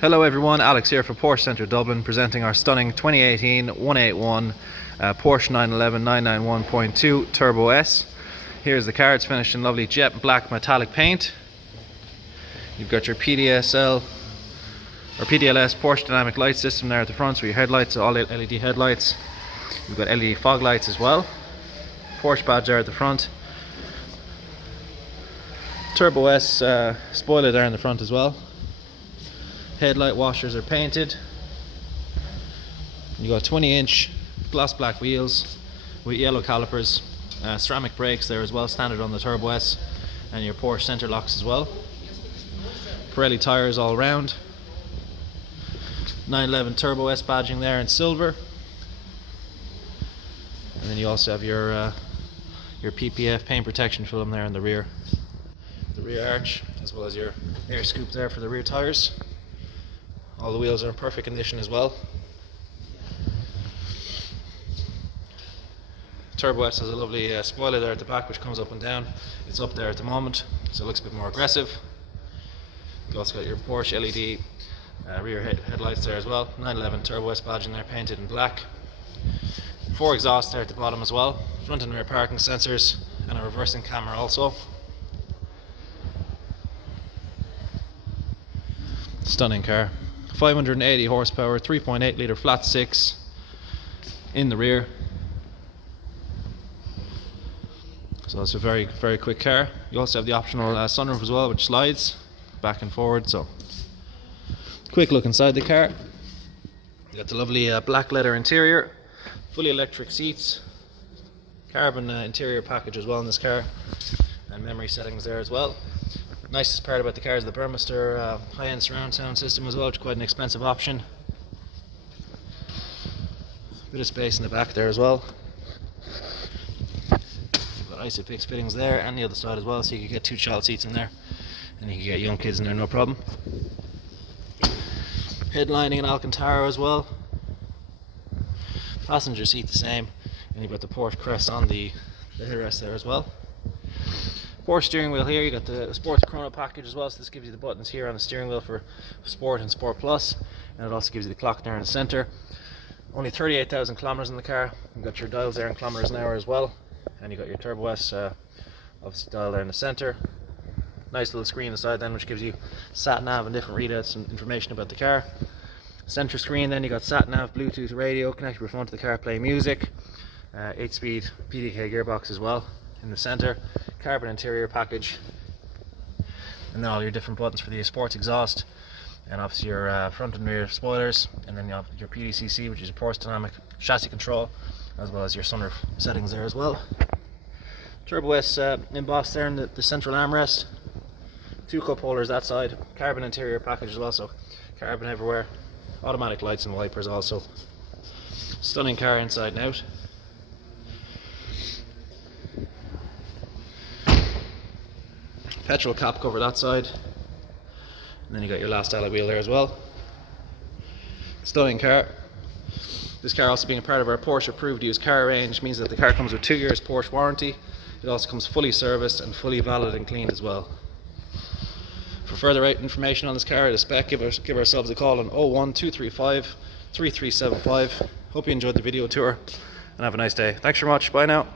Hello everyone, Alex here for Porsche Centre Dublin, presenting our stunning 2018 181 Porsche 911 991.2 Turbo S. Here's the car. It's finished in lovely jet black metallic paint. You've got your PDSL or PDLS Porsche dynamic light system there at the front, so your headlights, all LED headlights. You've got LED fog lights as well. Porsche badge there at the front. Turbo S spoiler there in the front as well. Headlight washers are painted. You got 20-inch gloss black wheels with yellow calipers, ceramic brakes there as well, standard on the Turbo S, and your Porsche center locks as well. Pirelli tires all round. 911 Turbo S badging there in silver, and then you also have your PPF paint protection film there in the rear arch, as well as your air scoop there for the rear tires. All the wheels are in perfect condition as well. Turbo S has a lovely spoiler there at the back which comes up and down. It's up there at the moment, so it looks a bit more aggressive. You've also got your Porsche LED rear headlights there as well. 911 Turbo S badging there, painted in black. 4 exhausts there at the bottom as well. Front and rear parking sensors and a reversing camera also. Stunning car. 580 horsepower, 3.8 litre flat 6 in the rear. So it's a very quick car. You also have the optional sunroof as well, which slides back and forward. So quick look inside the car. You got the lovely black leather interior, fully electric seats, carbon interior package as well in this car, and memory settings there as well. Nicest part about the car is the Burmester high-end surround sound system as well, which is quite an expensive option. Bit of space in the back there as well. You've got ISOFIX fittings there and the other side as well, so you can get 2 child seats in there, and you can get young kids in there no problem. Headlining in Alcantara as well. Passenger seat the same, and you've got the Porsche Crest on the headrest there as well. Porsche steering wheel here. You got the Sports Chrono package as well, so this gives you the buttons here on the steering wheel for Sport and Sport Plus, and it also gives you the clock there in the center. Only 38,000 kilometers in the car. You've got your dials there in kilometers an hour as well, and you got your Turbo S obviously dial there in the center. Nice little screen inside then, which gives you sat nav and different readouts and information about the car. Center screen, then you got sat nav, Bluetooth radio, connect your phone to the car, play music. 8-speed PDK gearbox as well in the center. Carbon interior package, and then all your different buttons for the sports exhaust, and obviously your front and rear spoilers, and then you have your PDCC, which is your Porsche dynamic chassis control, as well as your sunroof settings there as well. Turbo S embossed there in the central armrest. 2 cup holders that side. Carbon interior package as well, so carbon everywhere. Automatic lights and wipers also. Stunning car inside and out. Petrol cap cover that side, and then you got your last alloy wheel there as well. Stunning car. This car also being a part of our Porsche approved used car range means that the car comes with 2 years Porsche warranty. It also comes fully serviced and fully valid and cleaned as well. For further information on this car or the spec, give ourselves a call on 01235 3375. Hope you enjoyed the video tour and have a nice day. Thanks very much. Bye now.